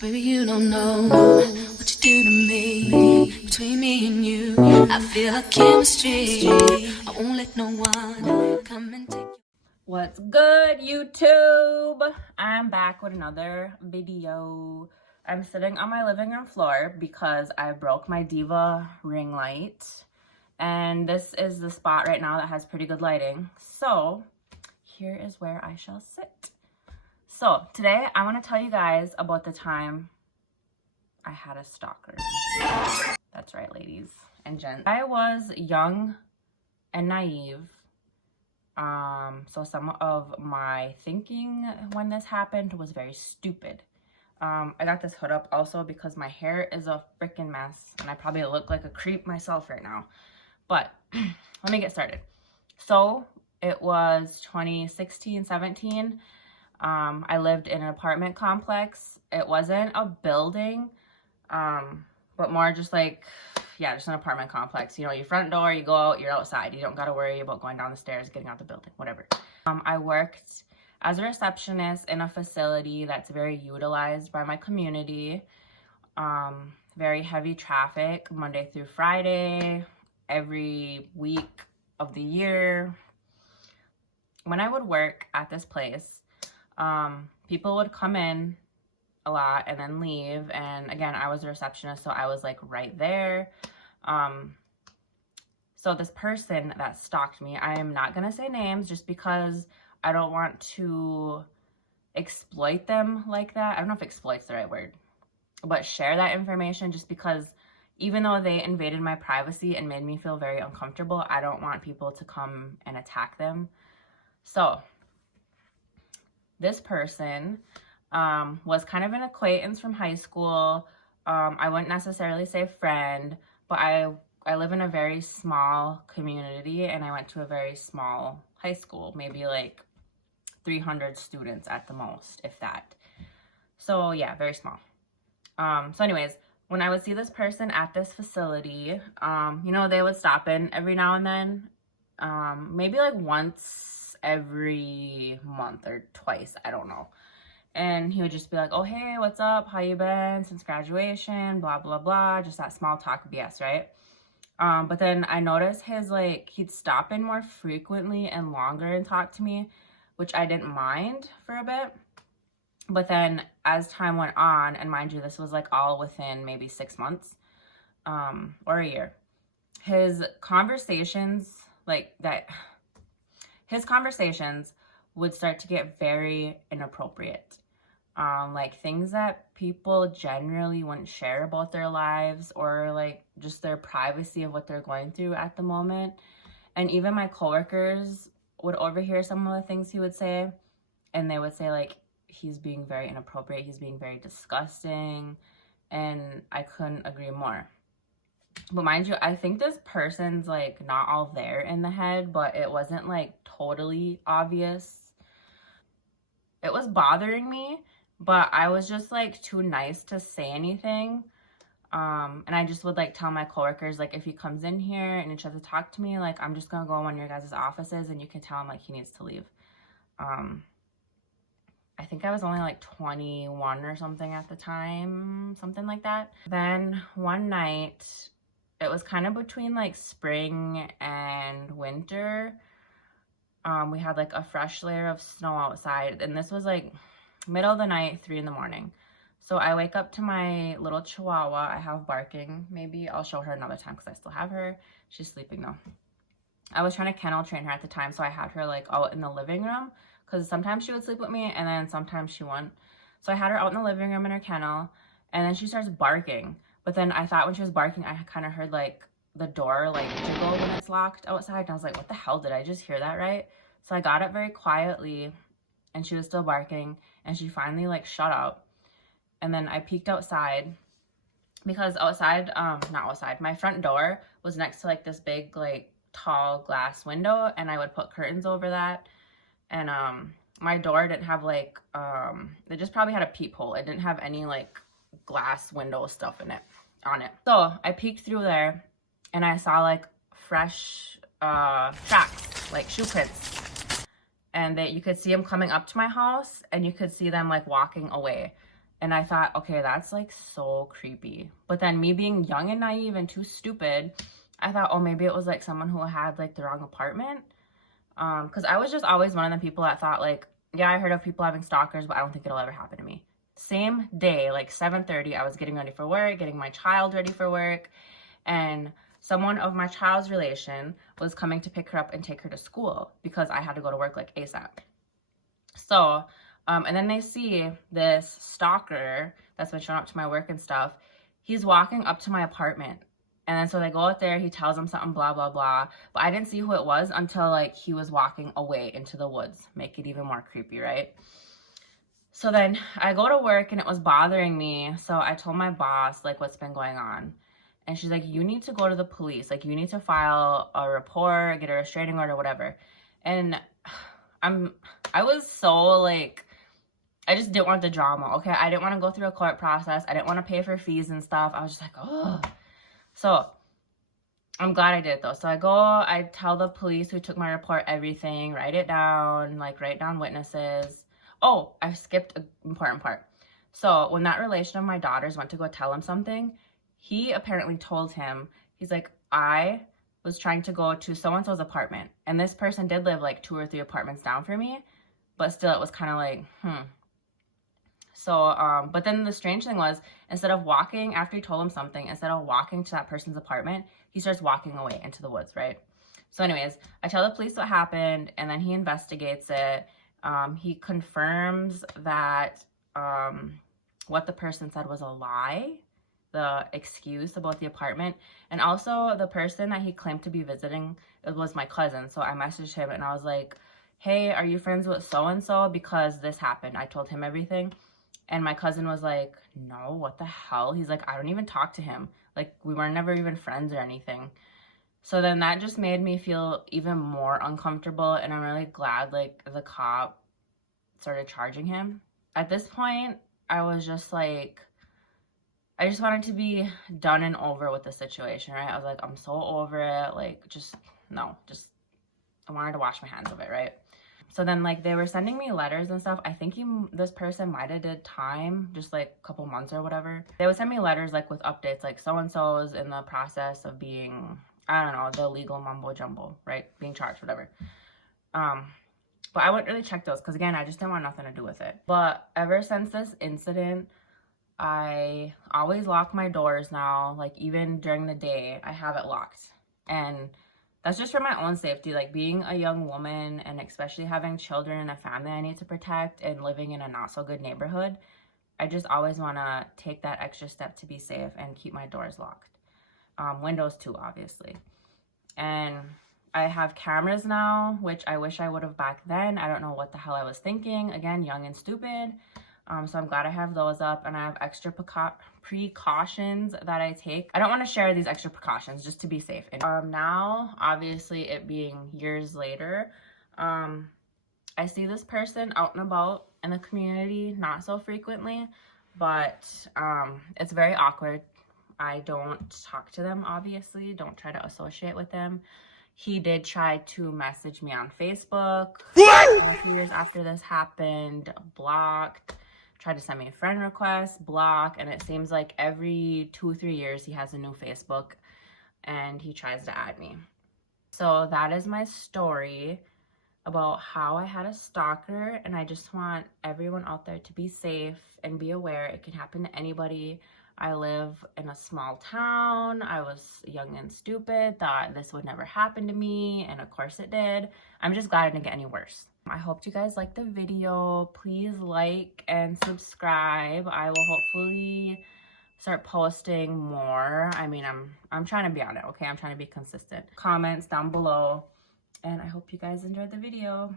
Baby, you don't know what you do to me. Between me and you, I feel a chemistry. I won't let no one come and take you. What's good, YouTube? I'm back with another video. I'm sitting on my living room floor because I broke my Diva ring light. And this is the spot right now that has pretty good lighting. So here is where I shall sit. So today I want to tell you guys about the time I had a stalker. That's right, ladies and gents. I was young and naive. So some of my thinking when this happened was very stupid. I got this hood up also because my hair is a freaking mess and I probably look like a creep myself right now. But let me get started. So it was 2016, 17. I lived in an apartment complex. It wasn't a building, but more just like, yeah, just an apartment complex. You know, your front door, you go out, you're outside. You don't got to worry about going down the stairs, getting out the building, whatever. I worked as a receptionist in a facility that's very utilized by my community. Very heavy traffic, Monday through Friday, every week of the year. When I would work at this place, people would come in a lot and then leave. And again, I was a receptionist, so I was like right there. So this person that stalked me, I am not gonna say names just because I don't want to exploit them like that. I don't know if exploit's the right word, but share that information just because even though they invaded my privacy and made me feel very uncomfortable, I don't want people to come and attack them. So this person was kind of an acquaintance from high school. I wouldn't necessarily say friend, but I live in a very small community and I went to a very small high school, maybe like 300 students at the most, if that. So yeah, very small. So anyways, when I would see this person at this facility, you know, they would stop in every now and then, maybe like once every month or twice, I don't know. And he would just be like, oh, hey, what's up? How you been since graduation? Blah, blah, blah. Just that small talk BS, right? But then I noticed he'd stop in more frequently and longer and talk to me, which I didn't mind for a bit. But then as time went on, and mind you, this was like all within maybe 6 months, or a year, his conversations would start to get very inappropriate. Like things that people generally wouldn't share about their lives or like just their privacy of what they're going through at the moment. And even my coworkers would overhear some of the things he would say, and they would say like, he's being very inappropriate, he's being very disgusting, and I couldn't agree more. But mind you, I think this person's like not all there in the head, but it wasn't like totally obvious. It was bothering me, but I was just like too nice to say anything. And I just would like tell my coworkers, like, if he comes in here and he tries to talk to me, like, I'm just gonna go in one of your guys' offices and you can tell him like he needs to leave. I think I was only like 21 or something at the time, something like that. Then one night, it was kind of between like spring and winter. We had like a fresh layer of snow outside, and this was like middle of the night, 3 in the morning. So I wake up to my little chihuahua I have barking. Maybe I'll show her another time because I still have her. She's sleeping though. I was trying to kennel train her at the time, so I had her like out in the living room because sometimes she would sleep with me and then sometimes she wouldn't. So I had her out in the living room in her kennel, and then she starts barking. But then I thought when she was barking, I kind of heard like the door like jiggle when it's locked outside. And I was like, what the hell? Did I just hear that right? So I got up very quietly and she was still barking, and she finally like shut up. And then I peeked outside because outside, not outside, my front door was next to like this big like tall glass window, and I would put curtains over that. And my door didn't have like, it just probably had a peephole. It didn't have any like glass window stuff on it. So I peeked through there and I saw like fresh tracks, like shoe prints. And that you could see them coming up to my house and you could see them like walking away. And I thought, okay, that's like so creepy. But then me being young and naive and too stupid, I thought, oh, maybe it was like someone who had like the wrong apartment. Because I was just always one of the people that thought like, yeah, I heard of people having stalkers, but I don't think it'll ever happen to me. Same day, like 7:30, I was getting ready for work, getting my child ready for work, and someone of my child's relation was coming to pick her up and take her to school because I had to go to work like ASAP. So, and then they see this stalker that's been showing up to my work and stuff. He's walking up to my apartment. And then so they go out there, he tells them something, blah, blah, blah. But I didn't see who it was until like he was walking away into the woods. Make it even more creepy, right? So then I go to work and it was bothering me. So I told my boss like what's been going on. And she's like, you need to go to the police. Like you need to file a report, get a restraining order, whatever. And I was so like, I just didn't want the drama, okay? I didn't want to go through a court process. I didn't want to pay for fees and stuff. I was just like, oh. So I'm glad I did though. So I tell the police who took my report everything, write it down, like write down witnesses. Oh, I skipped an important part. So when that relation of my daughters went to go tell him something, he apparently told him, he's like, I was trying to go to so-and-so's apartment. And this person did live like 2 or 3 apartments down from me, but still it was kind of like, So, but then the strange thing was, instead of walking, after he told him something, instead of walking to that person's apartment, he starts walking away into the woods, right? So anyways, I tell the police what happened, and then he investigates it. He confirms that what the person said was a lie, the excuse about the apartment. And also the person that he claimed to be visiting, it was my cousin. So I messaged him and I was like, hey, are you friends with so-and-so? Because this happened. I told him everything. And my cousin was like, no, what the hell? He's like, I don't even talk to him. Like, we were never even friends or anything. So then that just made me feel even more uncomfortable. And I'm really glad, like, the cop started charging him. At this point, I was just like, I just wanted to be done and over with the situation, right? I was like, I'm so over it. Like, I wanted to wash my hands of it, right? So then, like, they were sending me letters and stuff. I think this person might have did time, just like a couple months or whatever. They would send me letters like with updates, like so-and-so's in the process of being, I don't know, the legal mumbo jumbo, right? Being charged, whatever. But I wouldn't really check those because, again, I just didn't want nothing to do with it. But ever since this incident, I always lock my doors now. Like, even during the day, I have it locked. And that's just for my own safety. Like, being a young woman and especially having children and a family I need to protect and living in a not so good neighborhood, I just always want to take that extra step to be safe and keep my doors locked. Windows too, obviously. And I have cameras now, which I wish I would have back then. I don't know what the hell I was thinking. Again, young and stupid. So I'm glad I have those up, and I have extra precautions that I take. I don't want to share these extra precautions just to be safe. And now, obviously, it being years later, I see this person out and about in the community, not so frequently, but it's very awkward. I don't talk to them, obviously. Don't try to associate with them. He did try to message me on Facebook. A few years after this happened, blocked. Tried to send me a friend request, block, and it seems like every 2 or 3 years he has a new Facebook and he tries to add me. So that is my story about how I had a stalker, and I just want everyone out there to be safe and be aware. It can happen to anybody. I live in a small town. I was young and stupid, thought this would never happen to me, and of course it did. I'm just glad it didn't get any worse. I hope you guys liked the video. Please like and subscribe. I will hopefully start posting more. I mean, I'm trying to be on it, okay? I'm trying to be consistent. Comments down below, and I hope you guys enjoyed the video.